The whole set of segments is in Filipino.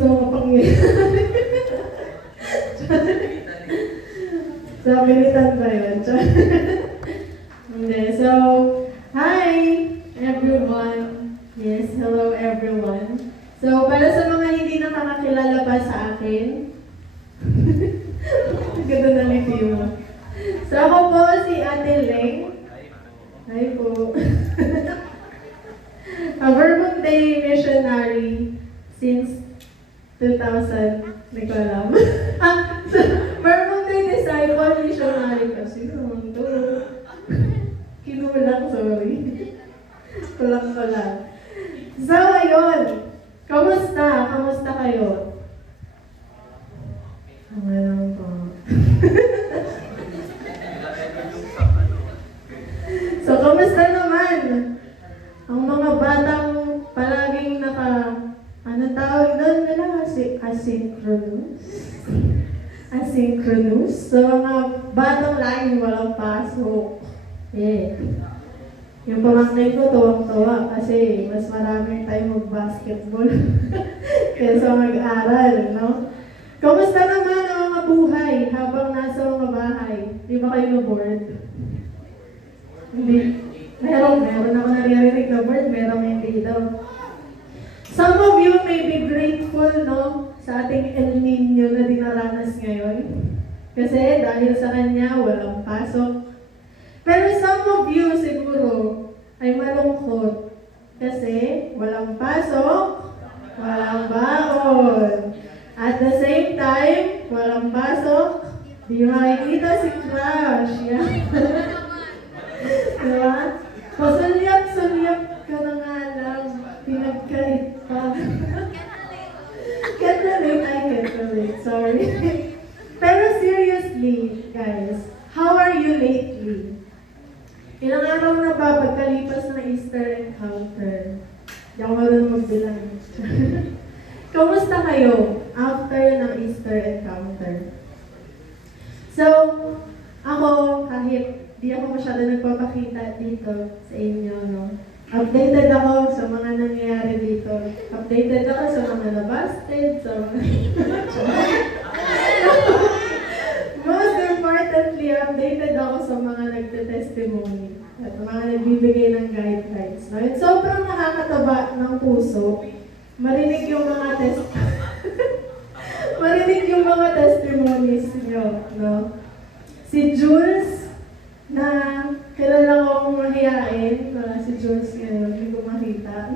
na makapangyayari. Sa militan ba yun? Hindi. So, hi everyone. Yes, hello everyone. So, para sa mga hindi nakakakilala pa sa akin, ganda na lang mo. So, ako po si Ate Leng. Hi po. A Vermont Day missionary since 2000. Hindi ko alam. Vermont Day disciple missionary kasi naman to. Kinulang, sorry. Kulang ko lang. So, ayun. Kamusta? Kamusta kayo? Ano po? So, kamusta naman? Ang mga batang palaging ano tawag doon nila? Asynchronous? Asynchronous? So, mga batang laging walang pasok. Yeah. Yung pamangkin ko, tuwang-tuwa kasi mas maraming time mag-basketball kaysa mag-aral, no? Kamusta naman ang mga buhay habang nasa mga bahay? Di ba kayo na-bored? Hindi. Meron ako naririnig na bored, meron hindi daw. Some of you may be grateful, no? Sa ating El Nino na dinaranas ngayon. Kasi dahil sa kanya, walang pasok. Pero some of you siguro ay malungkot kasi walang pasok, walang baon. At the same time, walang pasok, di makikita si Crush. Yeah. Diba? Pasulyap-sulyap ka na nga lang, pinagkait pa. Can't relate, I can't relate, sorry. Pero seriously, guys, how are you lately? Ilang araw na ba pagkalipas ng Easter encounter? Di ako marunong magbilang. Kamusta kayo after ng Easter encounter? So, ako, kahit di ako masyado nagpapakita dito sa inyo, no? Updated ako sa mga nangyayari dito. Updated ako sa mga nabasted, sa mga... Most importantly, updated ako sa mga nagte-testimony at mga nagbibigay ng guidelines. No? At sobrang nakakataba ng puso, marinig yung mga marinig yung mga testimonies nyo. No? Si Jules, na kilala kong mahihain, si Jules ngayon, hindi ko makita,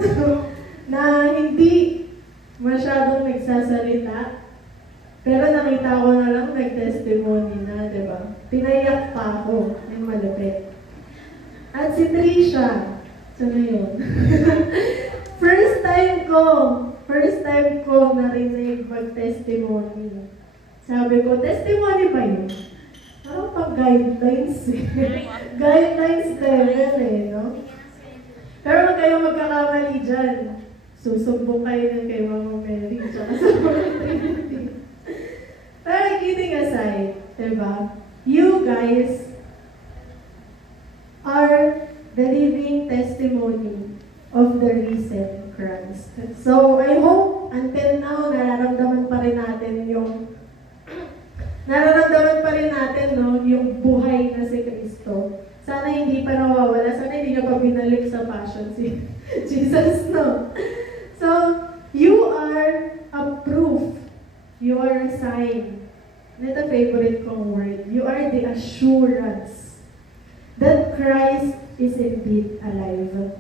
na hindi masyadong nagsasalita. Pero nakita ko na lang nag-testimony na, di ba? Pinaiyak pa ako, yung malapit. At si Trisha, sana yun? first time ko narinig mag-testimony. Sabi ko, testimony ba yun? Parang pag-guidelines eh. Guidelines level eh, no? Pero huwag kayong magkakamali dyan. Susumbong kayo din kay Mama Mary, tsaka sa mga Trinity. Pero kidding aside, diba? You guys are the living testimony of the risen Christ. So, I hope until now, nararamdaman pa rin natin no, yung buhay na si Kristo. Sana hindi pa nawawala. Sana hindi niya pa binalik sa passion si Jesus, no? So, you are a proof. You are a sign. Ito favorite kong word. You are the assurance that Christ is indeed alive.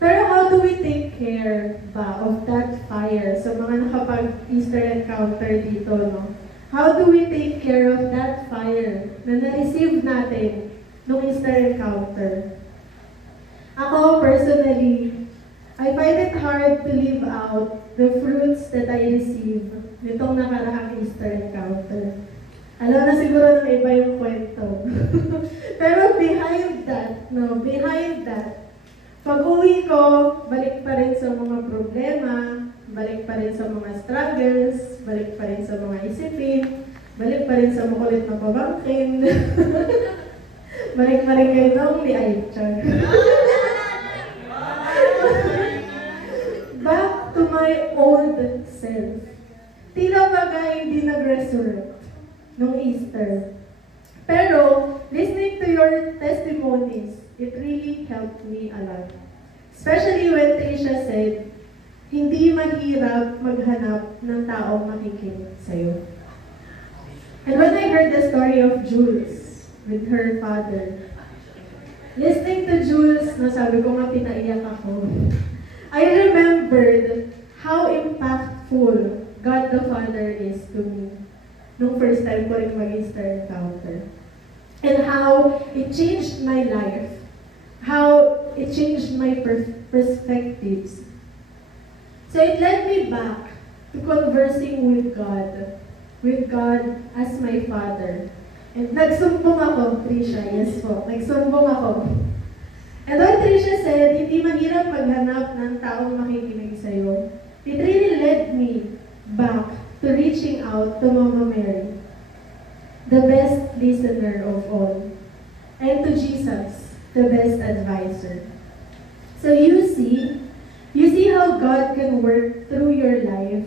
Pero how do we take care ba of that fire? Sa mga nakapag-Easter encounter dito, no? How do we take care of that fire na na-receive natin nung Easter encounter? Ako, personally, I find it hard to live out the fruits that I receive nitong nakarahang Easter encounter. Alam na siguro ng iba yung kwento. Pero behind that, pag-uwi ko, balik pa rin sa mga problema, balik pa rin sa mga struggles, balik pa rin sa mga isipin, balik pa rin sa makulit na pabangkin, balik pa rin kayo nung ni Aichar. Back to my old nag-resurrect nung Easter. Pero, listening to your testimonies, it really helped me a lot. Especially when Trisha said, hindi mahirap maghanap ng taong makikinig sa'yo. And when I heard the story of Jules with her father, listening to Jules, sabi ko nga pinaiyak ako. I remembered how impactful God the Father is to me nung first time ko rin mag-Easter encounter. And how it changed my life. How it changed my perspectives. So it led me back to conversing with God as my Father. And nagsumbong ako, Trisha, yes po, nagsumbong ako. And when Trisha said, hindi mahirap maghanap ng taong makikinig sa'yo, it really led me back to reaching out to Mama Mary, the best listener of all, and to Jesus, the best advisor. So you see how God can work through your life,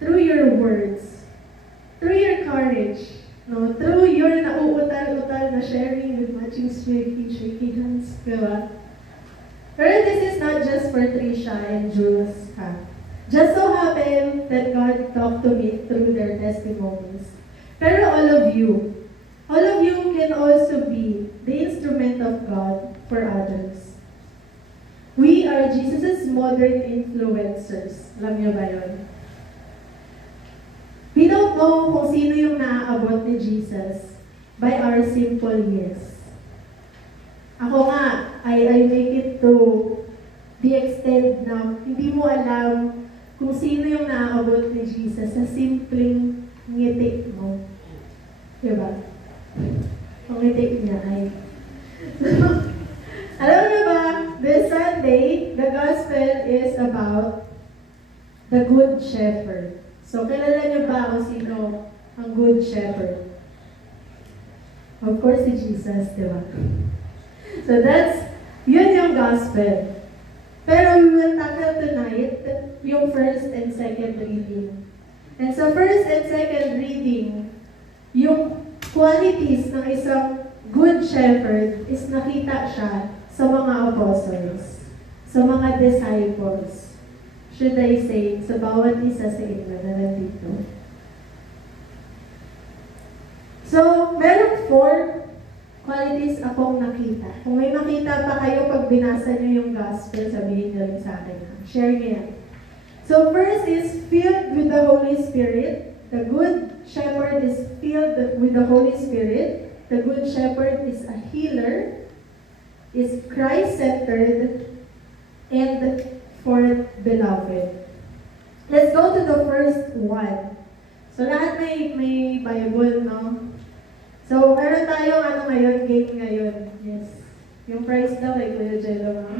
through your words, through your courage, through your nauutal-utal na sharing with matching shaky hands, diba? Pero this is not just for Trisha and Jules, ha? Just so happened that God talked to me through their testimonies. Pero all of you can also be the instrument of God for others. We are Jesus' modern influencers. Alam niyo ba yun? We don't know kung sino yung naaabot ni Jesus by our simple yes. Ako nga, I make it to the extent na hindi mo alam kung sino yung naaabot ni Jesus sa simpleng ngiti mo. Diba? Ang ngiti niya ay... Alam niyo ba, this Sunday, the gospel is about the Good Shepherd. So, kilala niyo ba kung sino ang Good Shepherd? Of course, si Jesus, di ba? So, yun yung gospel. Pero we will tackle tonight yung first and second reading. And sa first and second reading, yung qualities ng isang Good Shepherd is nakita siya sa mga apostles, sa mga disciples. Should I say, sa bawat isa sa inyo na nandito. So, meron 4 qualities akong nakita. Kung may makita pa kayo pag binasa niyo yung gospel, sabihin niyo rin sa akin. Share niyo yan. So, first is filled with the Holy Spirit. The Good Shepherd is filled with the Holy Spirit. The Good Shepherd is a healer, is Christ-centered, and fourth, beloved. Let's go to the first one. So, lahat may Bible, no? So, meron tayong game ngayon. Yes. Yung prize daw ay Kuya Jello, no?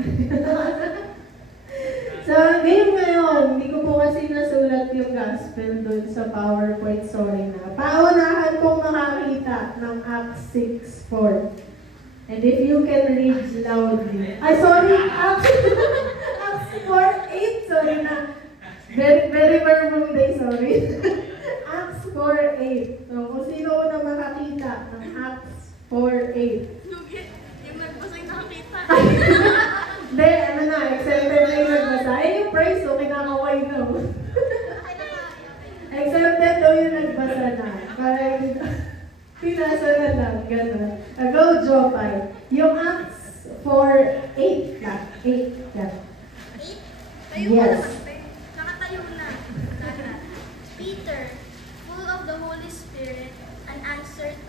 So, ang game ngayon, hindi ko po kasi nasulat yung gospel doon sa PowerPoint, sorry na. Paunahan kong makakita ng Acts 6:4. And if you can read loudly. Ay, sorry! Acts 4:8, sorry na. Very, very verbal day, sorry. Acts 4:8. So, kung sino na makakita ng Acts 4:8. Yung nagbasa yung nakakita. Hindi, accepted na yung nagbasa. Ay, yung prize, so kinakaway na. Accepted daw yung nagbasa na. Parang, pinasa na lang, gano'n. Go, Jopay. Yung Acts 4:8 ka. 8 ka. Yes. Nakatayo na. Peter, full of the Holy Spirit, and answered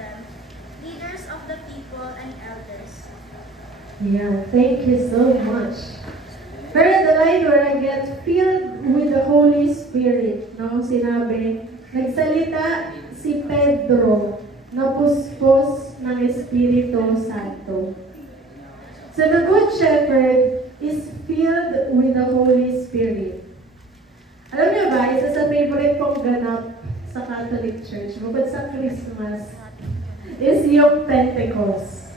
them, leaders of the people and elders. Yeah, thank you so much. Pero the line where I get filled with the Holy Spirit, no? Sinabi, nagsalita si Pedro na puspos ng Espiritu Santo. So the Good Shepherd is filled with the Holy Spirit. Alam niyo ba, isa sa favorite kong ganap sa Catholic Church, bukod sa Christmas, is yung Pentecost.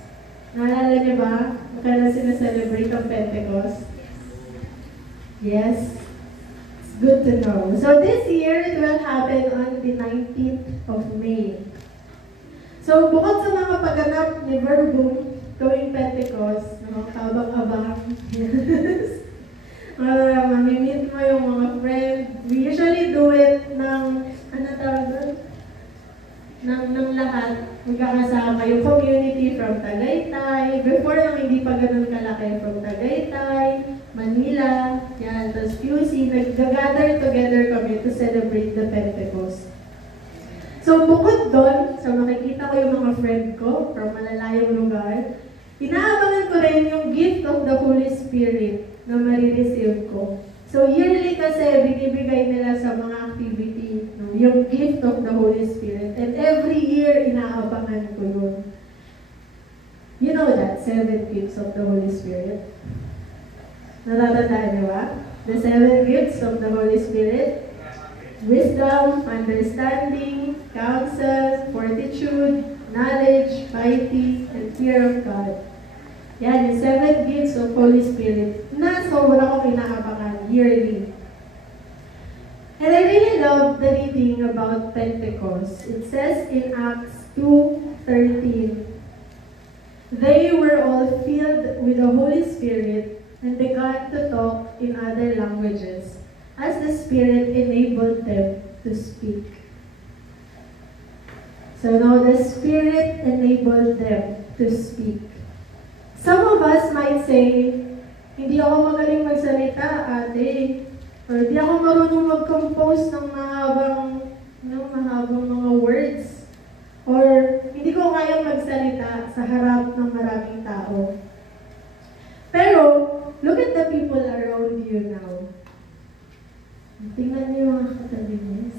Naalala niyo ba? Kailan sinaselebrate ang Pentecost? Yes. good to know. So this year, it will happen on the 19th of May. So bukod sa mga pagganap ni Verbum tuwing Pentecost, kabang-abang, yes. Mamimit mo yung mga friend. We usually do it ng, ano tawag doon? Ng lahat. Magkakasama yung community from Tagaytay. Before nang hindi pa ganun kalaki, from Tagaytay, Manila, yan, tapos QC, nag-gather together kami to celebrate the Pentecost. So, bukod doon, so makikita ko yung mga friend ko from malalayong lugar, inaabangan ko rin yung gift of the Holy Spirit na marireceive ko. So, yearly kasi binibigay nila sa mga activity, no, yung gift of the Holy Spirit. And every year, inaabangan ko yun. You know that, 7 gifts of the Holy Spirit? Natatandaan niyo ba? The 7 gifts of the Holy Spirit? Wisdom, understanding, counsel, fortitude, knowledge, piety, and fear of God. Yan, yung 7 gifts of Holy Spirit na sobra kong inaabangan yearly. And I really love the reading about Pentecost. It says in Acts 2:13, they were all filled with the Holy Spirit and began to talk in other languages as the Spirit enabled them to speak. So now the Spirit enabled them to speak. Some of us might say, hindi ako magaling magsalita, ate. Or hindi ako marunong mag-compose ng mahabang mga words. Or hindi ko kayang magsalita sa harap ng maraming tao. Pero, look at the people around you now. Tingnan niyo mga katalinis.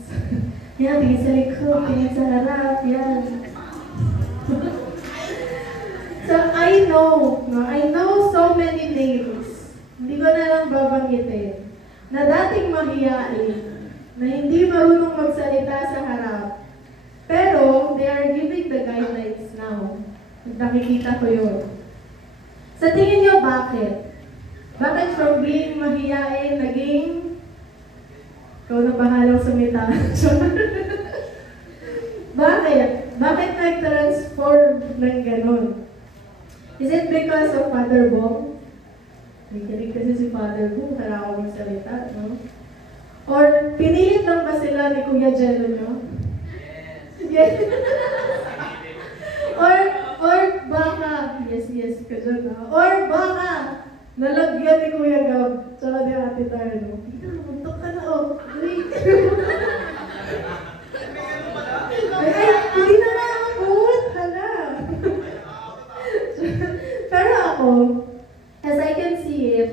Yan, tingin sa likod, tingin sa harap, yan. So, I know so many names. Hindi ko na lang babanggitin. Na dating mahiyain, na hindi marunong magsalita sa harap. Pero, they are giving the guidelines now. Nakikita ko yun. Sa tingin niyo, bakit? Bakit from being mahiyain, naging ikaw na bahalang sumita? Bakit? Bakit nag-transform ng ganon? Is it because of Father Bong? Nakikinig kasi si Father Bong, para ako magsalita, no? Or pinilit lang ba sila ni Kuya Jello, no? Yes. or baka, yes, kasi no? Or baka, nalagyan ni Kuya Gab, tsaka ni Ate Tayo, no? Muntok ka na, oh. Wait. Ay, hindi na nakakabot, hala. Pero ako, as I can see it,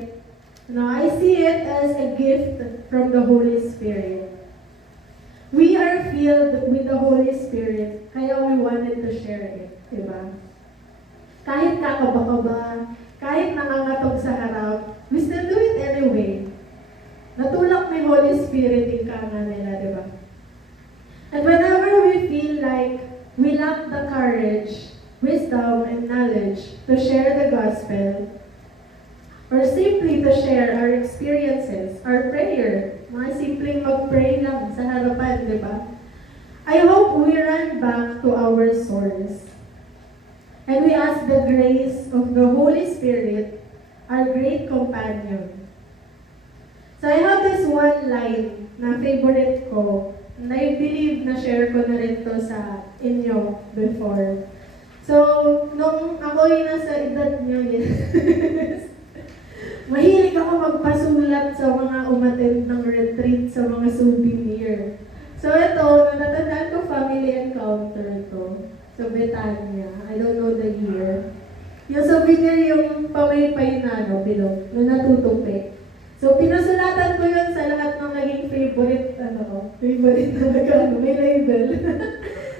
I see it as a gift from the Holy Spirit. We are filled with the Holy Spirit, kaya we wanted to share it, diba? Kahit kakaba-kaba, kahit nangangatog sa harap, we still do it anyway. Natulak may Holy Spirit yung kanga nila, diba? And whenever we feel like we lack the courage, wisdom, and knowledge to share the gospel, or simply to share our experiences, our prayer, mga simpleng mag-pray lang sa harapan, di ba? I hope we run back to our source. And we ask the grace of the Holy Spirit, our great companion. So I have this one line na favorite ko, and I believe na share ko na rin to sa inyo before. So, nung ako'y nasa edad nyo, yes, mahilig ako magpasulat sa mga umattend ng retreat sa mga souvenir. So ito, natatandaan ko family encounter to sa Betania. I don't know the year. Yung souvenir yung pamaypay na, bilog, na natutupi. So pinasulatan ko yun sa lahat ng naging favorite talaga, may label.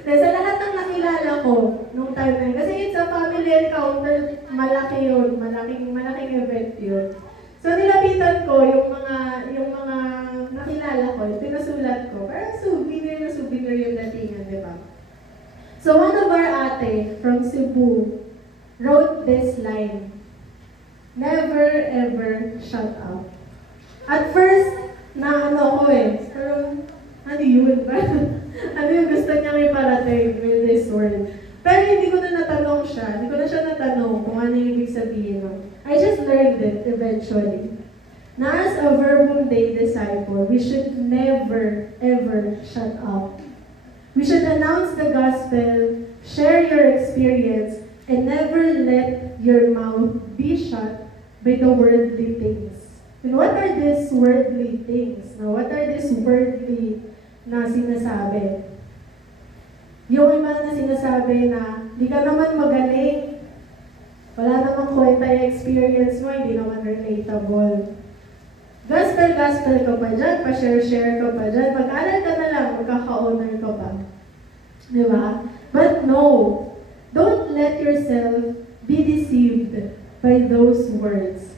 Sa lahat ng nakilala ko nung time na yun. Kasi it's a family encounter, malaki yun, malaking event yun. So nilapitan ko yung mga nakilala ko, pinasulat ko. Parang souvenir yung datingan, di ba? So one of our ate from Cebu wrote this line, "Never ever shut up." At first, na ano ko eh. Pero, ano yun ba? Ano yung gusto niyang iparating with this word? Pero hindi ko na natanong siya. Hindi ko na siya natanong kung ano yung ibig sabihin nun. I just learned it eventually. Na as a Verbum Dei disciple, we should never, ever shut up. We should announce the gospel, share your experience, and never let your mouth be shut by the worldly things. And what are these worldly things? Now, what are these worldly na sinasabi? Yung iba na sinasabi na, di ka naman magaling, wala namang kwenta yung experience mo, hindi naman relatable. Gospel ka pa dyan, pa-share ka pa dyan, mag-aral ka na lang, magkaka-honor ka pa. Di ba? But no, don't let yourself be deceived by those words.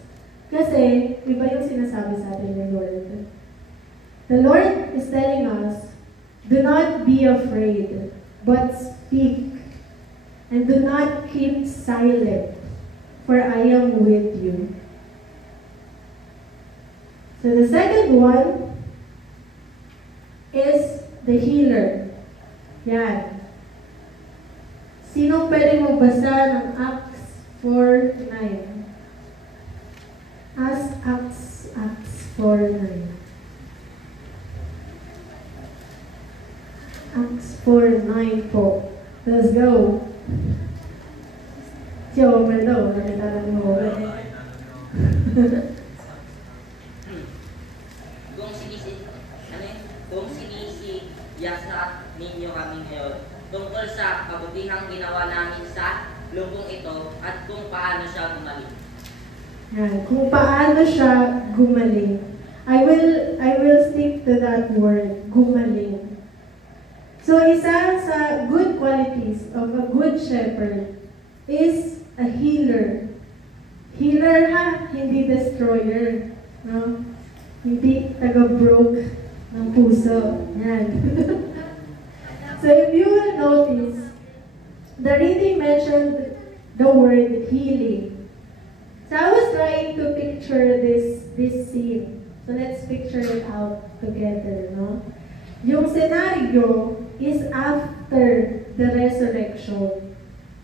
Kasi, iba yung sinasabi sa atin ng Lord. The Lord is telling us, do not be afraid, but speak. And do not keep silent, for I am with you. So the second one is the healer. Yan. Sinong pwede magbasa ng Acts 4:9? Acts 4:9. Acts 4:9 po. Let's go. Si Homer daw. Nakita lang ni Homer. Kung sinisiyasa ninyo kami ngayon tungkol sa kabutihang ginawa namin sa lumbong ito at kung paano siya gumaling. Yan. Kung paano siya gumaling. I will stick to that word, gumaling. So, isa sa good qualities of a good shepherd is a healer. Healer ha, hindi destroyer. No? Hindi taga-broke ng puso. Yan. So, if you will notice, the reading mentioned the word healing. So, I was trying to picture this scene. So, let's picture it out together, no? Yung scenario is after the resurrection.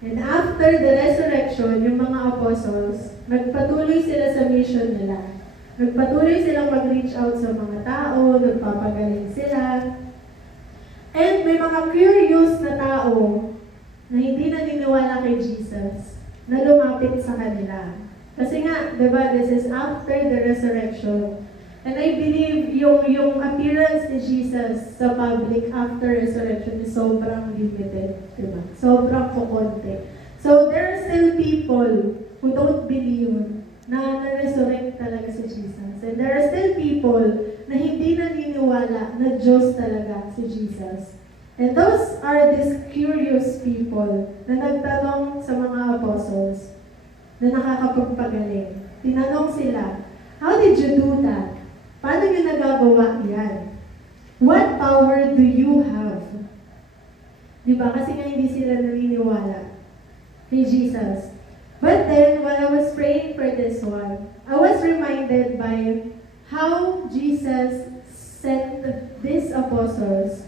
And after the resurrection, yung mga apostles, nagpatuloy sila sa mission nila. Nagpatuloy silang mag-reach out sa mga tao, nagpapagaling sila. And may mga curious na tao na hindi naniniwala kay Jesus na lumapit sa kanila. Kasi nga, diba, this is after the resurrection. And I believe yung appearance ni Jesus sa public after resurrection is sobrang limited. Diba? Sobrang kukonti. So there are still people who don't believe na na-resurrect talaga si Jesus. And there are still people na hindi naniniwala na Diyos talaga si Jesus. And those are these curious people na nagtanong sa mga apostles na nakakapagpagaling. Tinanong sila, how did you do that? Paano nyo nagagawa yan? What power do you have? Diba? Kasi nga hindi sila naniniwala kay Jesus. But then, when I was praying for this one, I was reminded by how Jesus sent these apostles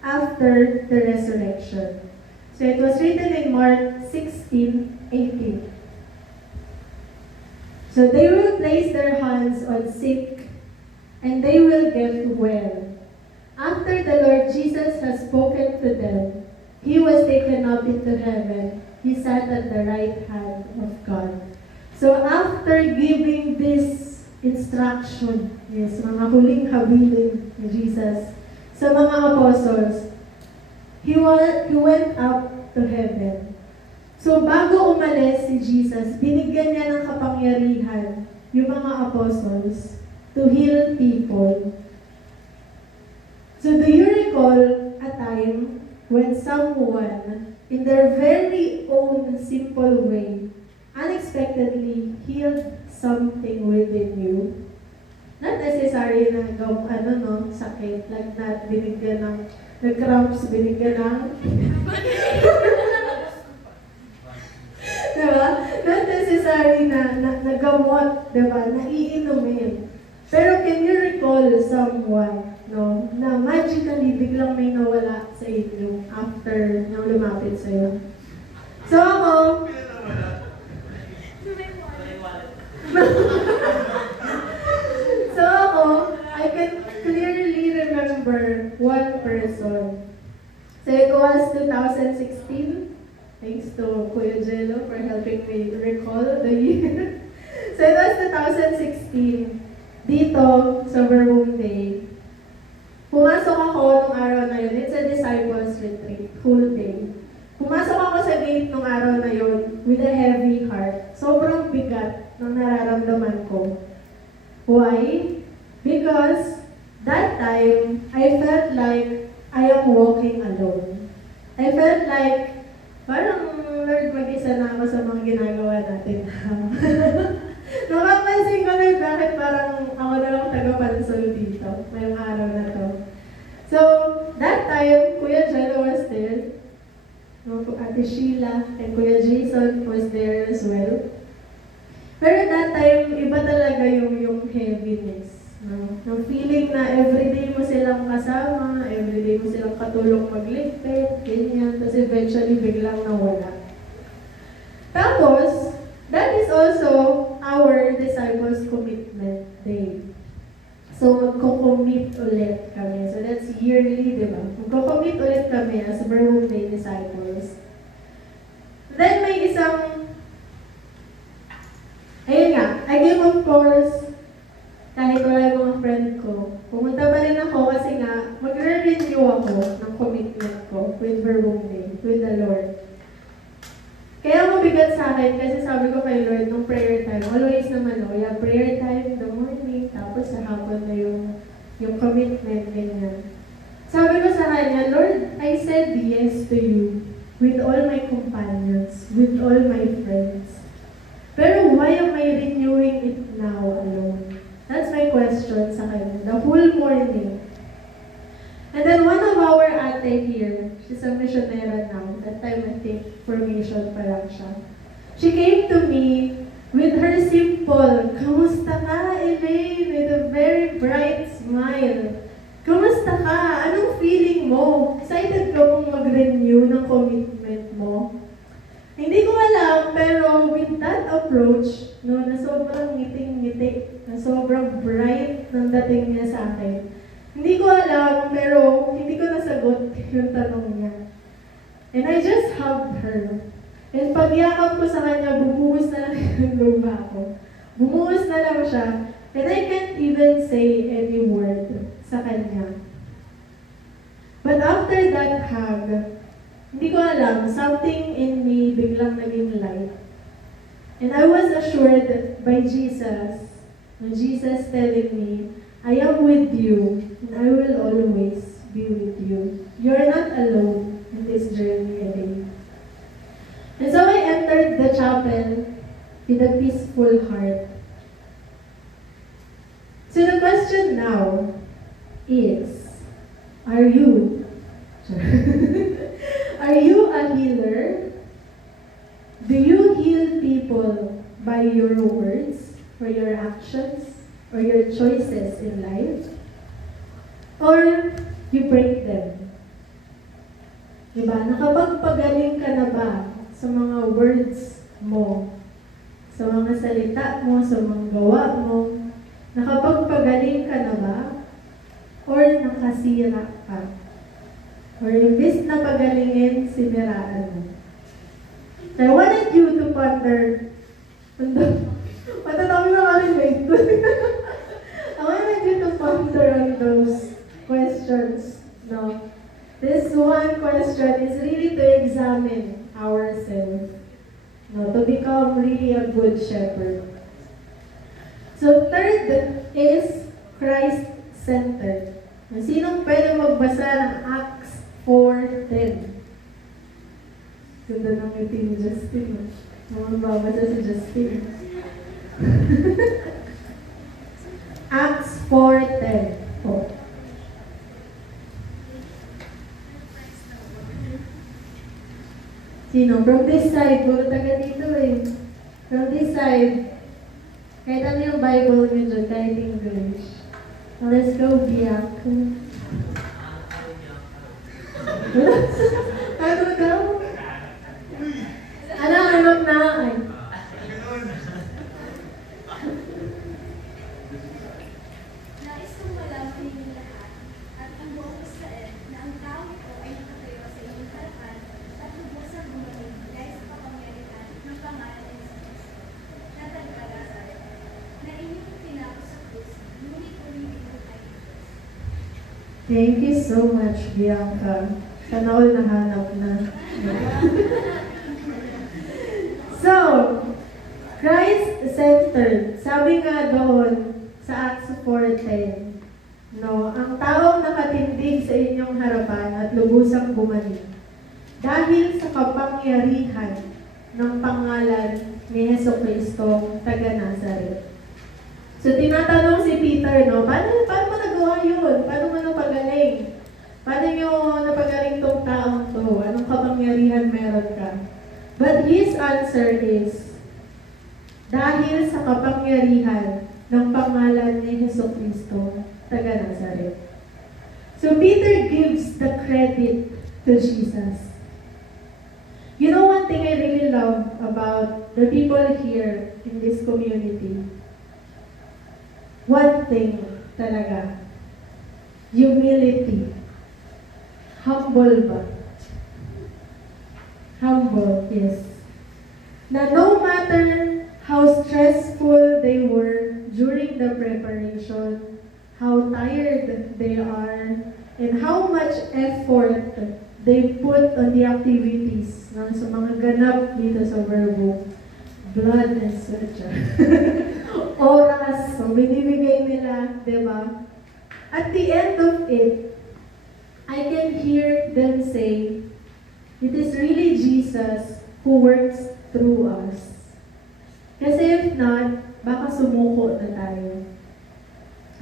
after the resurrection. So it was written in Mark 16:18. So they will place their hands on sick, and they will get well. After the Lord Jesus has spoken to them, He was taken up into heaven. He sat at the right hand of God. So after giving this instruction, yes, mga huling habilin ni Jesus sa mga apostles, He went up to heaven. So bago umalis si Jesus, binigyan niya ng kapangyarihan yung mga apostles to heal people. So do you recall a time when someone, in their very own simple way, unexpectedly healed something within you? Not necessarily na sakit, like that, binigyan ng, nag-cramps, binigyan ng, diba? Not necessarily na nagamot, diba? Na iinumin. Pero can you recall someone, no, na magically biglang may nawala sa inyo after nang lumapit sa'yo? So ako, so ako, I can clearly remember one person. So it was 2016. Thanks to Kuya Jello for helping me recall the year. So it was 2016. Dito, sa Verbum Day. Pumasok ako nung araw na yun. It's a disciples retreat, whole day. Pumasok ako sa gate nung araw na yun with a heavy heart. Sobrang bigat ng nararamdaman ko. Why? Because that time, I felt like I am walking alone. I felt like parang Lord, mag-isa na ako sa mga ginagawa natin. Napapansin ko na bakit parang ako na lang tagapansol dito ngayong araw na to. So, that time, Kuya Jello was there. Ate Sheila and Kuya Jason was there as well. Pero that time, iba talaga yung heaviness. No? Yung feeling na everyday mo silang kasama, everyday mo silang katulong magligpit, ganyan. Tapos eventually, biglang nawala. Tapos, that is also our Disciples Commitment Day. So, magko-commit ulit kami. So, that's yearly, di ba? Magko-commit ulit kami as Verbum Day Disciples. Then, may isang, ayun nga, I gave of course, kahit wala yung mga friend ko, pumunta pa rin ako kasi nga, magre-renew ako ng commitment ko with Verbum Day, with the Lord. Kaya mabigat sa akin kasi sabi ko kay Lord nung prayer time, always naman we have prayer time in the morning, tapos sa hapon na yung commitment, ganyan. Sabi ko sa kanya, Lord, I said yes to you with all my companions, with all my friends. Pero why am I renewing it now alone? That's my question sa kanya, the whole morning. And then one of our ate here, she's a missionary now. That time I think formation pa lang siya. She came to me with her simple, "Kamusta ka, Elaine?" with a very bright smile. "Kamusta ka? Anong feeling mo? Excited ka bang mag-renew ng commitment mo?" Hindi ko alam, pero with that approach, no, na sobrang ngiting-ngiti, na sobrang bright ng dating niya sa akin, hindi ko alam, pero hindi ko nasagot yung tanong niya. And I just hugged her. And pagyakap ko sa kanya, bumuhos na lang yung luha ko. Bumuhos na lang siya. And I can't even say any word sa kanya. But after that hug, hindi ko alam, something in me biglang naging light. And I was assured by Jesus, Jesus telling me, I am with you, and I will always be with you. You are not alone in this journey again. And so I entered the chapel with a peaceful heart. So the question now is, are you? Are you a healer? Do you heal people by your words or your actions? Or your choices in life, or you break them. Diba? Nakapagpagaling ka na ba sa mga words mo, sa mga salita mo, sa mga gawa mo? Nakapagpagaling ka na ba? Or nakasira ka? Or imbis na pagalingin, siniraan mo? So I wanted you to ponder. Patatawin na ka rin, wait. I wanted you to ponder on those questions. No? This one question is really to examine ourselves. No? To become really a good shepherd. So third is Christ-centered. Sinong pwede magbasa ng Acts 4:10? Ganda ng meeting Justin. Magbabasa si Justin. Acts 4:10 po. Sino? From this side. Puro taga dito eh. From this side. Kahit ano yung Bible nyo dyan, kahit English. Let's go, Bianca. Ano daw? Ano na? Ay. Nais kong malaman ninyong lahat at ang buong Israel na ang tao ito ay nakatayo sa inyong harapan at lubusang gumaling dahil sa kapangyarihan ng pangalan ni Jesus na taga-Nazaret na inyong tinapos sa krus, ngunit umibig ko kay Jesus. Thank you so much, Bianca. Sana all nahanap na. So, Christ-centered. Sabi nga doon sa Acts 4:10, no, ang taong nakatindig sa inyong harapan at lubusang gumaling dahil sa kapangyarihan ng pangalan ni Jesucristo, taga-Nazaret. So, tinatanong si Peter, no, paano mo nagawa yun? Paano mo napagaling? Paano nyo napagaling tong taong to? Anong kapangyarihan meron ka? But his answer is, dahil sa kapangyarihan ng pangalan ni Jesucristo, taga-Nazaret. So Peter gives the credit to Jesus. You know one thing I really love about the people here in this community? One thing talaga. Humility. Humble ba? Humble, yes. Na no matter how stressful they were during the preparation, how tired they are, and how much effort they put on the activities no, sa mga ganap dito sa Verbo. Blood and sweat. Oras, so binibigay nila, di ba? At the end of it, I can hear them say, it is really Jesus who works through us. Kasi if not, baka sumuko na tayo.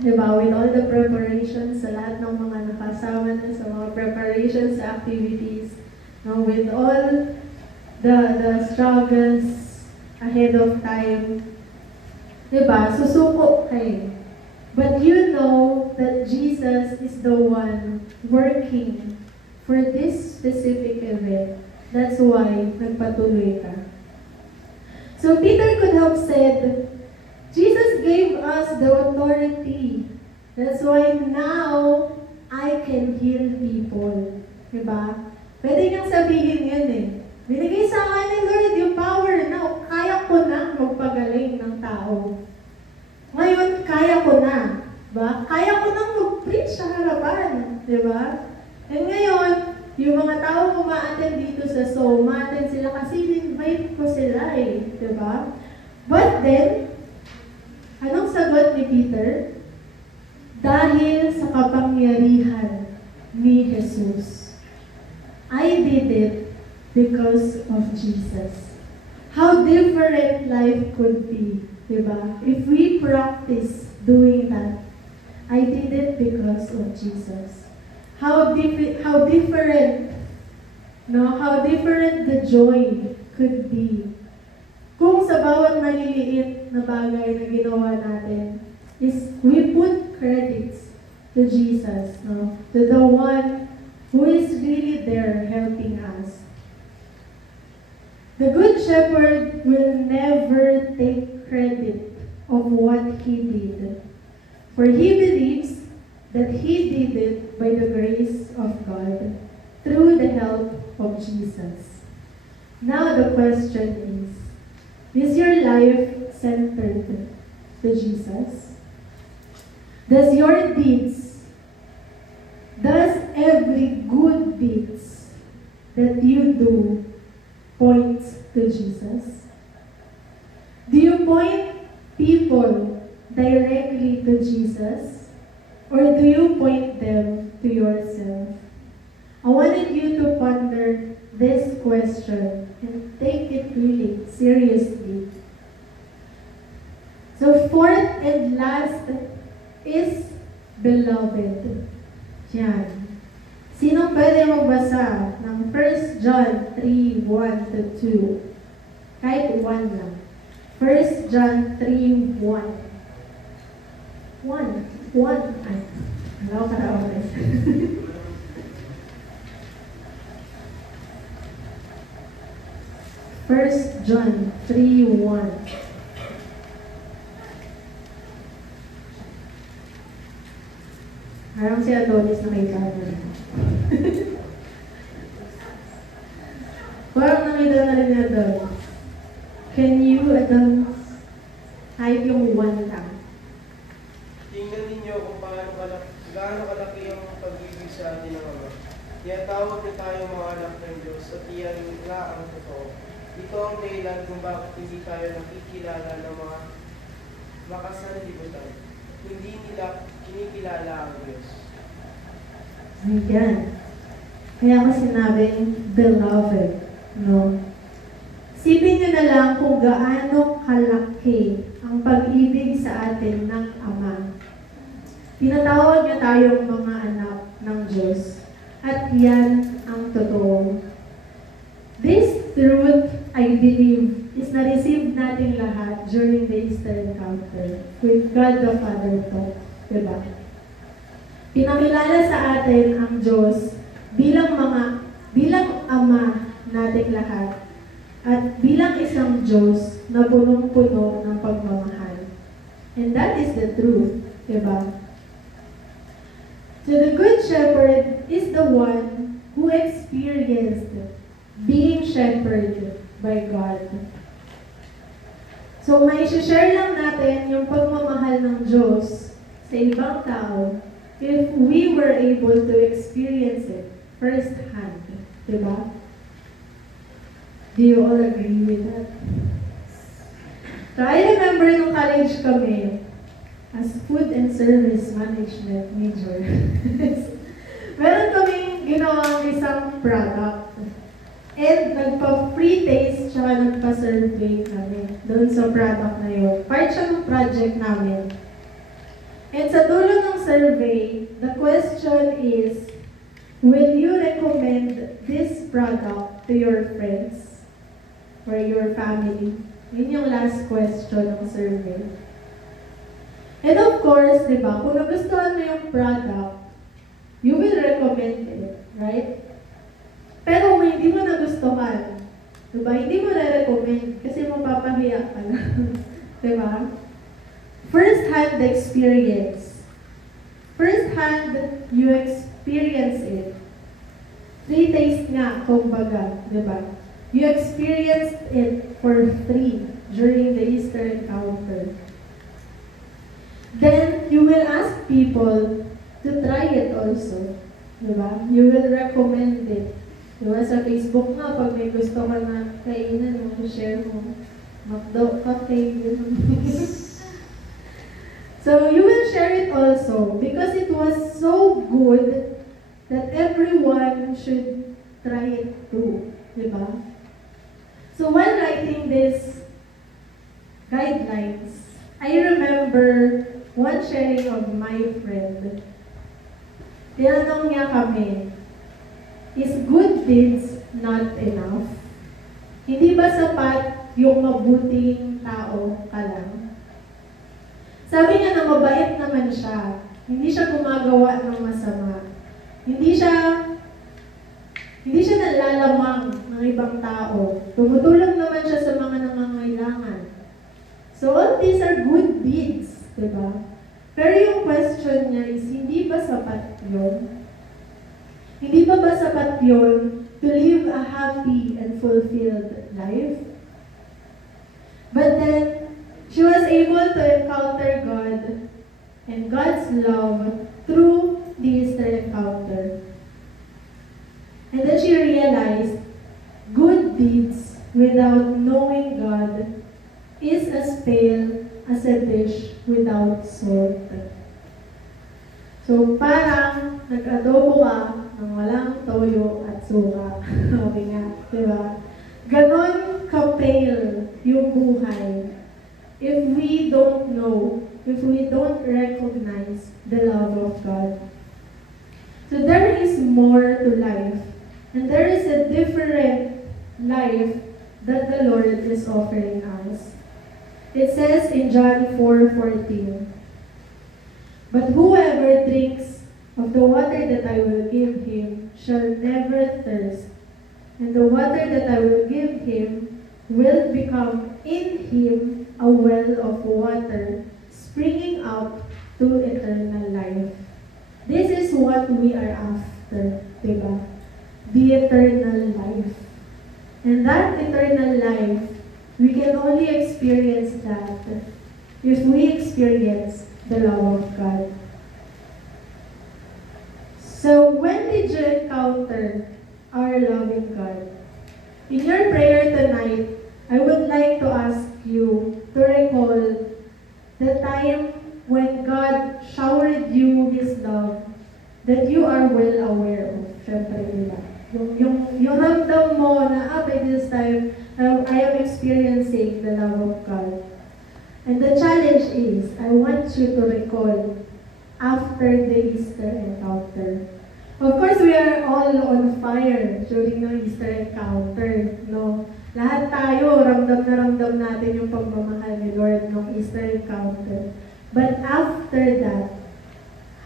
Diba? With all the preparations, sa lahat ng mga nakasama na sa mga preparations sa activities, no, with all the struggles ahead of time, diba? Susuko kayo. But you know that Jesus is the one working for this specific event. That's why nagpatuloy ka. So Peter could have said, Jesus gave us the authority. That's why now I can heal people. Diba? Pwede niyang sabihin yun eh. Binigay sa akin ni Lord yung power na kaya ko na magpagaling ng tao. Ngayon, kaya ko na. Diba? Kaya ko nang mag-preach sa harapan. Diba? And ngayon, yung mga tao umaattend dito sa umaattend sila kasi invite ko sila eh. Diba? But then, anong sagot ni Peter? Dahil sa kapangyarihan ni Jesus. I did it because of Jesus. How different life could be. Diba? If we practice doing that, I did it because of Jesus. How different, no? How different the joy could be. Kung sa bawat maliliit na bagay na ginawa natin, is we put credits to Jesus, no? To the one who is really there helping us. The Good Shepherd will never take credit of what he did, for he believes that he did it by the grace of God through the help of Jesus. Now the question is your life centered to Jesus? Does your deeds, does every good deeds that you do point to Jesus? Do you point people directly to Jesus, or do you point them to yourself? I wanted you to ponder this question and take it really seriously. So fourth and last is beloved. Yan. Sino pwede magbasa ng 1 John 3:1-2? Kahit 1 lang. 1 John 3:1. 1. Ay, alaw ka na oras. 1 John 3:1. Parang si Adonis na may camera. Parang nakita na rin niya doon. Can you, type yung 1 lang? Tingnan ninyo kung gaano kalaki ang pag-ibig sa atin ng Ama. Tawag na tayo mga anak ng Diyos at iyan nga ang totoo. Ito ang dahilan kung bakit hindi tayo nakikilala ng mga makasanlibutan. Hindi nila kinikilala ang Diyos. Ayan. Kaya ko sinabing beloved, no? Sipin nyo na lang kung gaano kalaki ang pag-ibig sa atin ng Ama. Tinatawag niya tayong mga anak ng Diyos. At yan ang totoo. This truth, I believe, is na-receive natin lahat during the Easter encounter with God the Father talk. Diba? Pinakilala sa atin ang Diyos bilang Ama nating lahat at bilang isang Diyos na punong-puno ng pagmamahal. And that is the truth, diba? So the Good Shepherd is the one who experienced being shepherded by God. So may share lang natin yung pagmamahal ng Diyos sa ibang tao if we were able to experience it firsthand. Diba? Do you all agree with that? So I remember nung college kami, as food and service management major, meron kaming ginawang isang product. And nagpa-free taste tsaka nagpa-survey kami doon sa product na yun. Part siya ng project namin. And sa dulo ng survey, the question is, will you recommend this product to your friends or your family? Yun yung last question ng survey. And of course, di ba, kung nagustuhan mo yung product, you will recommend it, right? Pero kung hindi mo nagustuhan, di ba, hindi mo na-recommend kasi mapapahiya ka na. Di ba? First-hand experience. First-hand, you experience it. Free taste nga, kumbaga, di ba? You experienced it for free during the Easter encounter. Then, you will ask people to try it also. Diba? You will recommend it. Diba? Sa Facebook nga, pag may gusto ka na kainan mo, share mo. McDo, cafe, So, you will share it also because it was so good that everyone should try it too. Diba? So, while writing these guidelines, I remember one sharing of my friend. Tinanong niya kami, is good deeds not enough? Hindi ba sapat yung mabuting tao ka lang? Sabi niya na mabait naman siya. Hindi siya gumagawa ng masama. Hindi siya nalalamang ng ibang tao. Tumutulong naman siya sa mga nangangailangan. So all these are good deeds. Diba? Pero yung question niya is, hindi ba sapat yun? Hindi ba sapat yun to live a happy and fulfilled life? But then, she was able to encounter God and God's love through the Easter encounter. And then she realized, good deeds without knowing God is as pale as a dish without salt. So, parang nag-adobo ka ng walang toyo at suka. Okay nga, diba? Ganon ka-pale yung buhay if we don't know, if we don't recognize the love of God. So, there is more to life. And there is a different life that the Lord is offering us. It says in John 4:14, "But whoever drinks of the water that I will give him shall never thirst, and the water that I will give him will become in him a well of water springing up to eternal life." This is what we are after, diba? The eternal life. And that eternal life, we can only experience that if we experience the love of God. So when did you encounter our loving God? In your prayer tonight, I would like to ask you to recall the time when God showered you His love that you are well aware of. Siyempre, diba? Yung ramdam mo na, by this time, I am experiencing the love of God. And the challenge is, I want you to recall after the Easter encounter. Of course, we are all on fire during the Easter encounter, no? Lahat tayo, ramdam na ramdam natin yung pagmamahal ni Lord ng Easter encounter. But after that,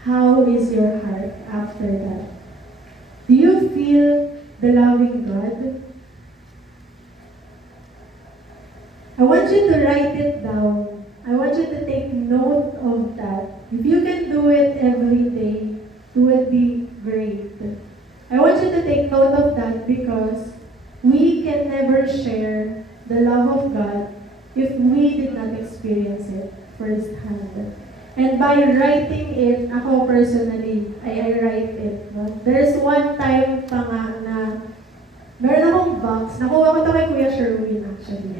how is your heart after that? Do you feel the loving God? I want you to write it down. I want you to take note of that. If you can do it every day, it would be great. I want you to take note of that because we can never share the love of God if we did not experience it firsthand. And by writing it, ako personally, I write it. No? There's one time pa nga na meron akong box. Nakuha ko ito kay Kuya Sherwin actually.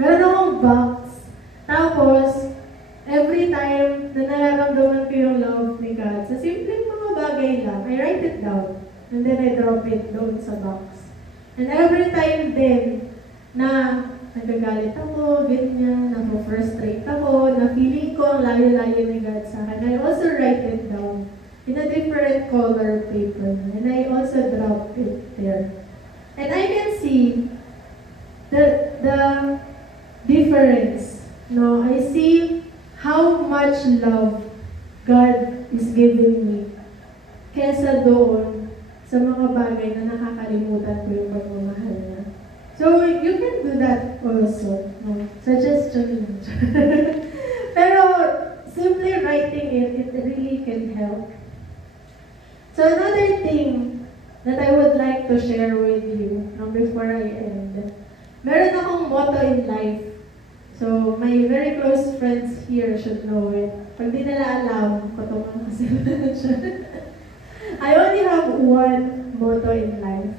Meron akong box. Tapos, every time na nararamdaman ko yung love ni God, sa simpleng mga bagay lang, I write it down. And then I drop it doon sa box. And every time din na nagagalit ako, ganyan, na-frustrate ako, na feeling ko ang layo-layo ni God sa akin, I also write it down in a different color paper. And I also drop it there. And I can see the difference. No, I see how much love God is giving me kesa doon sa mga bagay na nakakalimutan ko yung pagmamahal niya. So, you can do that also. No? Suggestion lang. Pero, simply writing it really can help. So, another thing that I would like to share with you before I end. Meron akong motto in life. So, my very close friends here should know it. Pag di nila alam, patungan kasi siya. I only have one motto in life.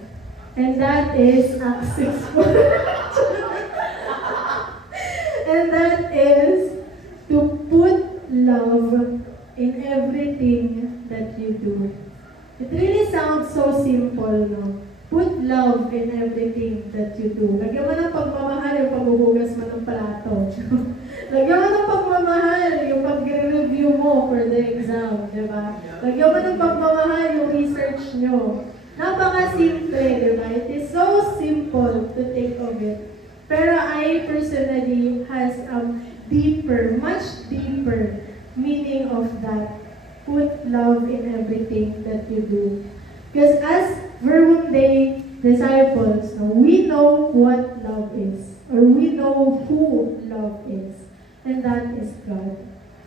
And that is Acts 6:4. And that is to put love in everything that you do. It really sounds so simple, no? Put love in everything that you do. Lagyan mo ng pagmamahal yung paghuhugas mo ng plato. Lagyan mo ng pagmamahal yung pag-review mo for the exam, di ba? Lagyan mo ng pagmamahal yung research nyo. Napaka-simple, di ba? It is so simple to think of it. Pero I personally has deeper, much deeper meaning of that. Put love in everything that you do. Because as Verbum Day disciples, we know what love is. Or we know who love is. And that is God.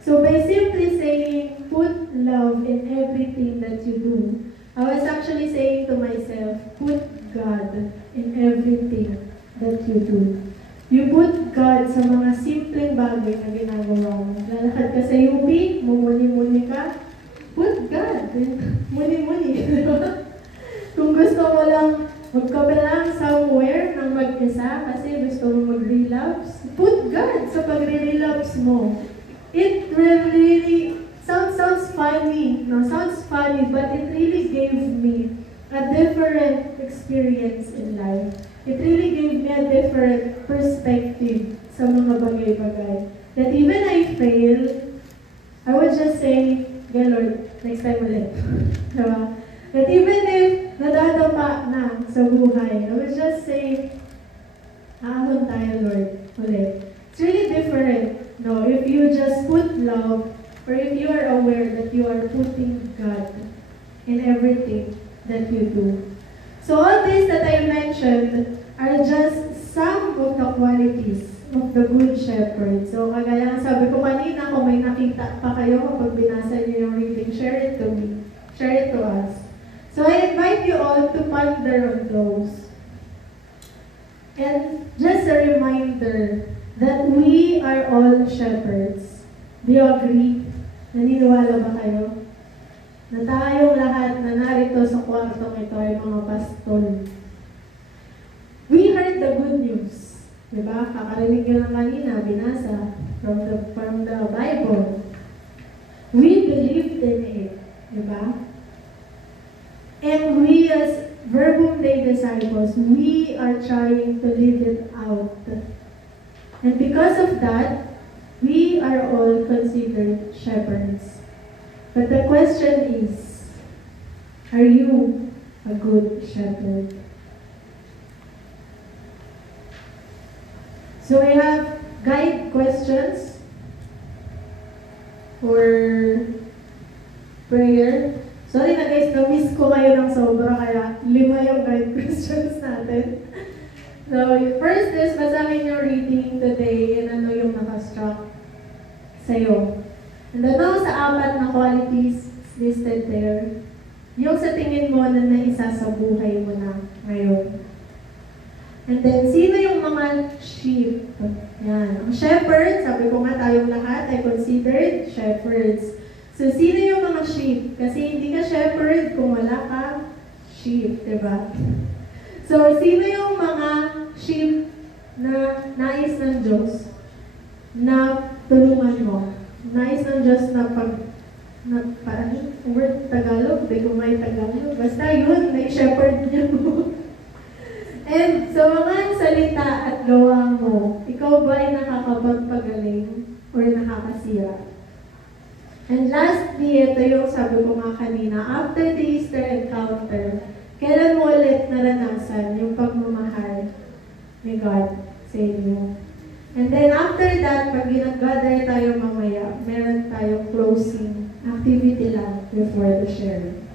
So by simply saying, put love in everything that you do, I was actually saying to myself, put God in everything that you do. You put God sa mga simpleng bagay na ginagawa mo. Lalakad ka sa UP, mumuni-muni ka, put God. Muni-muni. Kung gusto mo lang magkape lang somewhere ng mag-isa kasi gusto mo mag-relapse, put God sa pag-relapse mo. It really sounds funny, no? Sounds funny, but it really gave me a different experience in life. It really gave me a different perspective sa mga bagay-bagay. That even I fail, I would just say, okay, Lord, next time ulit. Diba? That even if nadadapa na sa buhay, I would just say, aahon tayo, Lord, ulit. It's really different, no? If you just put love, or if you are aware that you are putting God in everything that you do. So all this that I mentioned are just some of the qualities of the Good Shepherd. So kagaya ng sabi ko kanina, kung may nakita pa kayo kapag binasa niyo yung reading, share it to me. Share it to us. So I invite you all to ponder on those. And just a reminder that we are all shepherds. Do you agree? Naniniwala ba kayo? Na tayong lahat na narito sa kwartong ito ay mga pastol. We heard the good news. Diba? Kakarinig nyo lang kanina, binasa from the Bible. We believed in it. Diba? And we as Verbum Dei disciples, we are trying to live it out. And because of that, we are all considered shepherds. But the question is, are you a good shepherd? So we have guide questions for prayer. Sorry na guys, na-miss ko kayo ng sobra, kaya 5 yung guide questions natin. So, first is, basahin yung reading today and ano yung nakastruck sa'yo. And ano sa 4 na qualities listed there, yung sa tingin mo na naisa sa buhay mo na ngayon. And then, sino yung mga sheep? Yan. Ang shepherd, sabi ko nga tayong lahat ay considered shepherds. So, sino yung mga sheep? Kasi hindi ka shepherd kung wala kang sheep, diba? So, sino yung mga sheep na nais ng Diyos na tulungan mo? Nais ng Diyos na word Tagalog, hindi ko may Tagalog. Basta yun, may shepherd niyo. And sa mga salita at gawa mo, ikaw ba ay nakakapagpagaling or nakakasira? And lastly, ito yung sabi ko nga kanina, after the Easter encounter, kailan mo ulit naranasan yung pagmamahal ni God sa inyo? And then after that, pag ginag-gather tayo mamaya, meron tayong closing activity lang before the sharing.